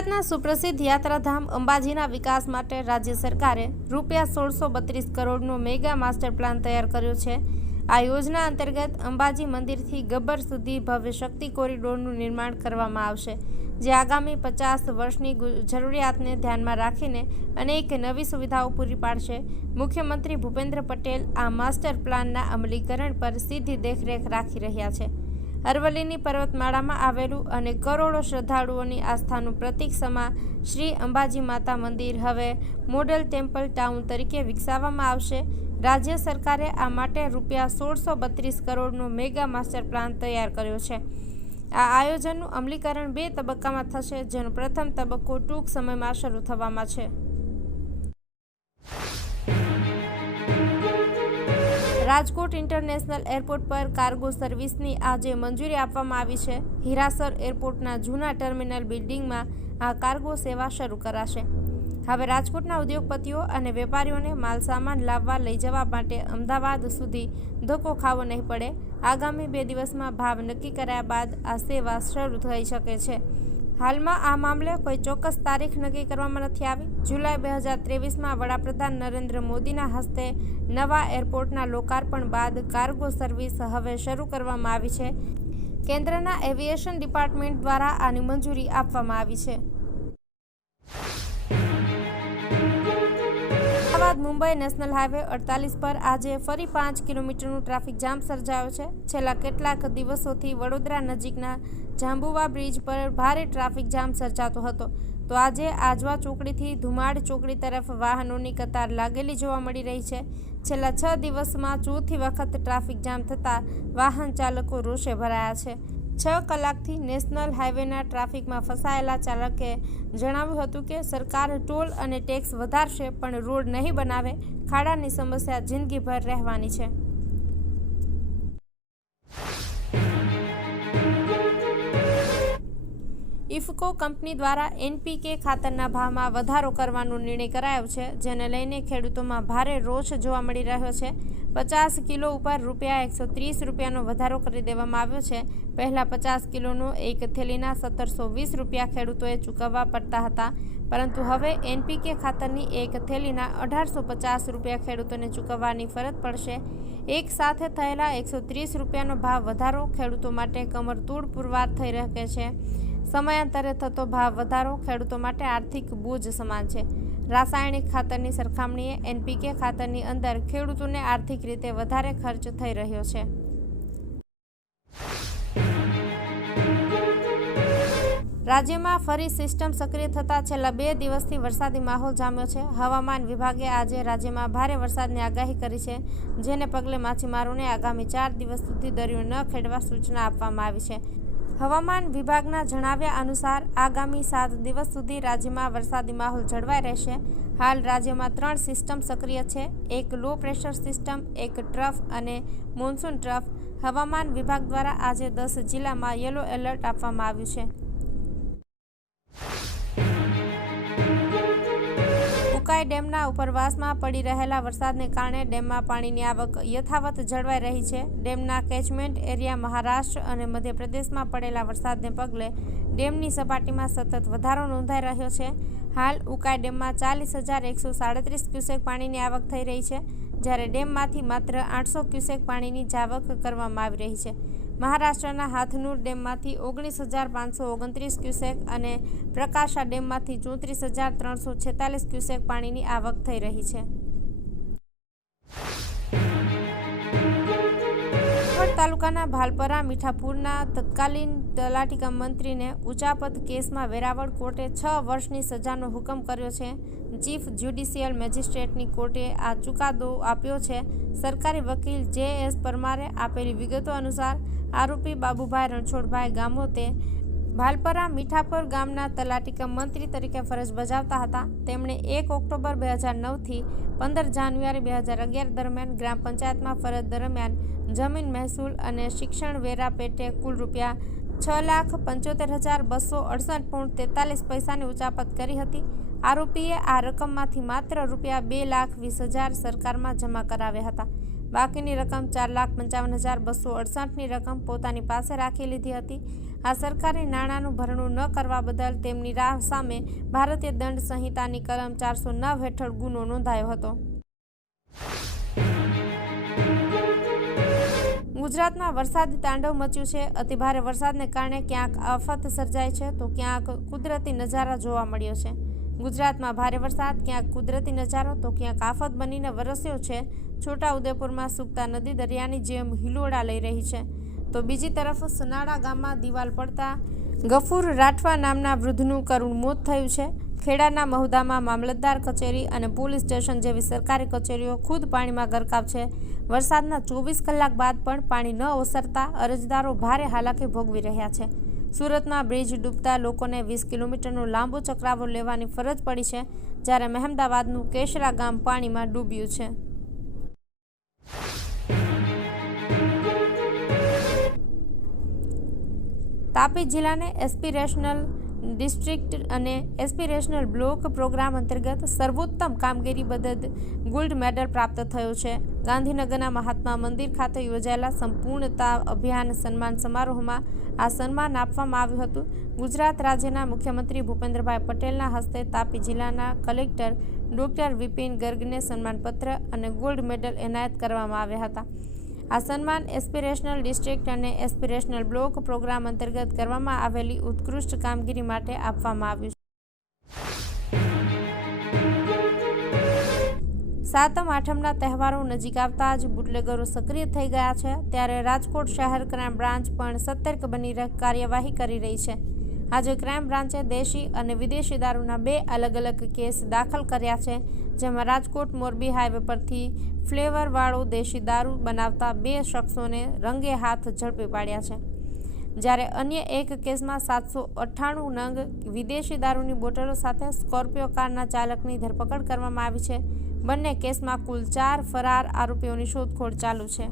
ગુજરાતના સુપ્રસિદ્ધ યાત્રાધામ અંબાજીના વિકાસ માટે રાજ્ય સરકારે રૂપિયા સોળસો બત્રીસ કરોડનો મેગા માસ્ટર પ્લાન તૈયાર કર્યો છે. આ યોજના અંતર્ગત અંબાજી મંદિરથી ગબ્બર સુધી ભવ્ય શક્તિ કોરિડોરનું નિર્માણ કરવામાં આવશે, જે આગામી પચાસ વર્ષની જરૂરિયાતને ધ્યાનમાં રાખીને અનેક નવી સુવિધાઓ પૂરી પાડશે. મુખ્યમંત્રી ભૂપેન્દ્ર પટેલ આ માસ્ટર પ્લાનના અમલીકરણ પર સીધી દેખરેખ રાખી રહ્યા છે. અરવલ્લીની પર્વતમાળામાં આવેલું અને કરોડો શ્રદ્ધાળુઓની આસ્થાનું પ્રતીક સમા શ્રી અંબાજી માતા મંદિર હવે મોડલ ટેમ્પલ ટાઉન તરીકે વિકસાવવામાં આવશે. રાજ્ય સરકારે આ માટે રૂપિયા સોળસો બત્રીસ કરોડનો મેગા માસ્ટર પ્લાન તૈયાર કર્યો છે. આ આયોજનનું અમલીકરણ બે તબક્કામાં થશે, જેનો પ્રથમ તબક્કો ટૂંક સમયમાં શરૂ થવામાં છે. રાજકોટ ઇન્ટરનેશનલ એરપોર્ટ પર કાર્ગો સર્વિસની આજે મંજૂરી આપવામાં આવી છે. હિરાસર એરપોર્ટના જૂના ટર્મિનલ બિલ્ડિંગમાં આ કાર્ગો સેવા શરૂ કરાશે. હવે રાજકોટના ઉદ્યોગપતિઓ અને વેપારીઓને માલસામાન લાવવા લઈ જવા માટે અમદાવાદ સુધી ધક્કો ખાવો નહીં પડે. આગામી બે દિવસમાં ભાવ નક્કી કર્યા બાદ આ સેવા શરૂ થઈ શકે છે. હાલમાં આ મામલે કોઈ ચોક્કસ તારીખ નક્કી કરવામાં નથી આવી. જુલાઈ બે હજાર ત્રેવીસમાં વડાપ્રધાન નરેન્દ્ર મોદીના હસ્તે નવા એરપોર્ટના લોકાર્પણ બાદ કાર્ગો સર્વિસ હવે શરૂ કરવામાં આવી છે. કેન્દ્રના એવિએશન ડિપાર્ટમેન્ટ દ્વારા આની મંજૂરી આપવામાં આવી છે. અમદાવાદ મુંબઈ નેશનલ હાઈવે અડતાલીસ પર આજે ફરી પાંચ કિલોમીટરનું ટ્રાફિક જામ સર્જાયો છે. છેલ્લા કેટલાક દિવસોથી વડોદરા નજીકના જાંબુવા બ્રિજ પર ભારે ટ્રાફિક જામ સર્જાતો હતો. તો આજે આજવા ચોકડીથી ધુમાડ ચોકડી તરફ વાહનોની કતાર લાગેલી જોવા મળી રહી છે. છેલ્લા છ દિવસમાં ચોથી વખત ટ્રાફિક જામ થતાં વાહન ચાલકો રોષે ભરાયા છે. છ કલાકથી નેશનલ હાઈવેના ટ્રાફિકમાં ફસાયેલા ચાલકે જણાવ્યું હતું કે સરકાર ટોલ અને ટેક્સ વધારશે, પણ રોડ નહીં બનાવે. ખાડાની સમસ્યા જિંદગીભર રહેવાની છે. ઇફકો કંપની દ્વારા એનપીકે ખાતરના ભાવમાં વધારો કરવાનો નિર્ણય કરાયો છે, જેને લઈને ખેડૂતોમાં ભારે રોષ જોવા મળી રહ્યો છે. પચાસ કિલો ઉપર રૂપિયા એકસો ત્રીસ રૂપિયાનો વધારો કરી દેવામાં આવ્યો છે. પહેલાં પચાસ કિલોનો એક થેલીના સત્તરસો વીસ રૂપિયા ખેડૂતોએ ચૂકવવા પડતા હતા. પરંતુ હવે એનપીકે ખાતરની એક થેલીના અઢારસો પચાસ રૂપિયા ખેડૂતોને ચૂકવવાની ફરજ પડશે. એક સાથે થયેલા એકસો ત્રીસ રૂપિયાનો ભાવ વધારો ખેડૂતો માટે કમરતૂડ પુરવાર થઈ રહે છે. સમયાંતરે થતો ભાવ વધારો ખેડૂતો માટે આર્થિક બોજ સમાન છે. રાસાયણિક ખાતરની સરખામણીએ એનપીકે ખાતરની અંદર ખેડૂતોને આર્થિક રીતે વધારે ખર્ચ થઈ રહ્યો છે. રાજ્યમાં ફરી સિસ્ટમ સક્રિય થતાં છેલ્લા બે દિવસથી વરસાદી માહોલ જામ્યો છે. હવામાન વિભાગે આજે રાજ્યમાં ભારે વરસાદની આગાહી કરી છે, જેને પગલે માછીમારોને આગામી ચાર દિવસ સુધી દરિયો ન ખેડવા સૂચના આપવામાં આવી છે. હવામાન વિભાગના જણાવ્યા અનુસાર, આગામી સાત દિવસ સુધી રાજ્યમાં વરસાદી માહોલ જળવાઈ રહેશે. હાલ રાજ્યમાં ત્રણ સિસ્ટમ સક્રિય છે. એક લો પ્રેશર સિસ્ટમ, એક ટ્રફ અને મોન્સૂન ટ્રફ. હવામાન વિભાગ દ્વારા આજે દસ જિલ્લામાં યલો એલર્ટ આપવામાં આવ્યું છે. ઉકાઈ ડેમના ઉપરવાસમાં પડી રહેલા વરસાદને કારણે ડેમમાં પાણીની આવક યથાવત જળવાઈ રહી છે. ડેમના કેચમેન્ટ એરિયા મહારાષ્ટ્ર અને મધ્યપ્રદેશમાં પડેલા વરસાદને પગલે ડેમની સપાટીમાં સતત વધારો નોંધાઈ રહ્યો છે. હાલ ઉકાઈ ડેમમાં ચાલીસ હજાર એકસો સાડત્રીસ ક્યુસેક પાણીની આવક થઈ રહી છે, જ્યારે ડેમમાંથી માત્ર આઠસો ક્યુસેક પાણીની જાવક કરવામાં આવી રહી છે. મહારાષ્ટ્રના હાથનુર ડેમમાંથી ઓગણીસ હજાર પાંચસો ઓગણત્રીસ ક્યુસેક અને પ્રકાશા ડેમમાંથી ચોત્રીસ હજાર ત્રણસો છેતાલીસ ક્યુસેક પાણીની આવક થઈ રહી છે. રાજકોટ તાલુકાના ભાલપરા મીઠાપુરના તત્કાલીન તલાટીકા મંત્રીને ઉચાપદ કેસમાં વેરાવળ કોર્ટે છ વર્ષની સજાનો હુકમ કર્યો છે. ચીફ જ્યુડિશિયલ મેજિસ્ટ્રેટની કોર્ટે આ ચુકાદો આપ્યો છે. સરકારી વકીલ જે એસ પરમારે આપેલી વિગતો અનુસાર આરોપી બાબુભાઈ રણછોડભાઈ ગામોતે ભાલપરા મીઠાપર ગામના તલાટીકા મંત્રી તરીકે ફરજ બજાવતા હતા. તેમણે એક ઓક્ટોબર બે હજાર નવથી પંદર જાન્યુઆરી બે હજાર અગિયાર દરમિયાન ગ્રામ પંચાયતમાં ફરજ દરમિયાન જમીન મહેસૂલ અને શિક્ષણ વેરા પેટે કુલ રૂપિયા છ લાખ પંચોતેર હજાર બસો અડસઠ પોઈન્ટ તેતાલીસ પૈસાની ઉચાપત કરી હતી. આરોપીએ આ રકમમાંથી માત્ર રૂપિયા બે લાખ વીસ હજાર સરકારમાં જમા કરાવ્યા હતા. બાકીની રકમ ચાર લાખ પંચાવન હજાર બસો અડસઠની રકમ પોતાની પાસે રાખી લીધી હતી. આ સરકારી નાણાંનું ભરણું ન કરવા બદલ તેમની રાહ સામે ભારતીય દંડ સંહિતાની કલમ ચારસો નવ હેઠળ ગુનો નોંધાયો હતો. ગુજરાતમાં વરસાદી તાંડવ મચ્યું છે. અતિભારે વરસાદને કારણે ક્યાંક આફત સર્જાય છે તો ક્યાંક કુદરતી નજારા જોવા મળ્યો છે. ગુજરાતમાં ભારે વરસાદ, ક્યાંક કુદરતી નજારો તો ક્યાંક આફત બનીને વરસ્યો છે. છોટા ઉદેપુરમાં સુકતા નદી દરિયાની જેમ હિલોડા લઈ રહી છે. તો બીજી તરફ સનાડા ગામમાં દિવાલ પડતા ગફૂર રાઠવા નામના વૃદ્ધનું કરુણ મોત થયું છે. ખેડાના મહુદામાં મામલતદાર કચેરી અને પોલીસ સ્ટેશન જેવી સરકારી કચેરીઓ ખુદ પાણીમાં ગરકાવ છે. વરસાદના ચોવીસ કલાક બાદ પણ પાણી ન ઓસરતા અરજદારો ભારે હાલાકી ભોગવી રહ્યા છે. સુરતમાં બ્રિજ ડૂબતા લોકોને વીસ કિલોમીટરનો લાંબો ચક્રાવો લેવાની ફરજ પડી છે, જ્યારે મહેમદાવાદનું કેશરા ગામ પાણીમાં ડૂબ્યું છે. તાપી જિલ્લાને એસ્પિરેશનલ ડિસ્ટ્રિક્ટ અને એસ્પિરેશનલ બ્લોક પ્રોગ્રામ અંતર્ગત સર્વોત્તમ કામગીરી બદલ ગોલ્ડ મેડલ પ્રાપ્ત થયો છે. ગાંધીનગરના મહાત્મા મંદિર ખાતે યોજાયેલા સંપૂર્ણતા અભિયાન સન્માન સમારોહમાં આ સન્માન આપવામાં આવ્યું હતું. ગુજરાત રાજ્યના મુખ્યમંત્રી ભૂપેન્દ્રભાઈ પટેલના હસ્તે તાપી જિલ્લાના કલેક્ટર ડોક્ટર વિપિન ગર્ગને સન્માનપત્ર અને ગોલ્ડ મેડલ એનાયત કરવામાં આવ્યા હતા. આ સન્માન એસ્પિરેશનલ ડિસ્ટ્રિક્ટ અને એસ્પિરેશનલ બ્લોક પ્રોગ્રામ અંતર્ગત કરવામાં આવેલી ઉત્કૃષ્ટ કામગીરી માટે આપવામાં આવ્યું છે. સાતમ આઠમના તહેવારો નજીક આવતા જ બુટલેગરો સક્રિય થઈ ગયા છે. ત્યારે રાજકોટ શહેર ક્રાઇમ બ્રાન્ચ પણ સતર્ક બની કાર્યવાહી કરી રહી છે. આજે ક્રાઇમ બ્રાન્ચે દેશી અને વિદેશી દારૂના બે અલગ અલગ કેસ દાખલ કર્યા છે. જેમાં રાજકોટ મોરબી હાઈવે પરથી ફ્લેવરવાળો દેશી દારૂ બનાવતા બે શખ્સોને રંગે હાથ ઝડપી પાડ્યા છે. જ્યારે અન્ય એક કેસમાં સાતસો અઠ્ઠાણું નંગ વિદેશી દારૂની બોટલો સાથે સ્કોર્પિયો કારના ચાલકની ધરપકડ કરવામાં આવી છે. બંને કેસમાં કુલ ચાર ફરાર આરોપીઓની શોધખોળ ચાલુ છે.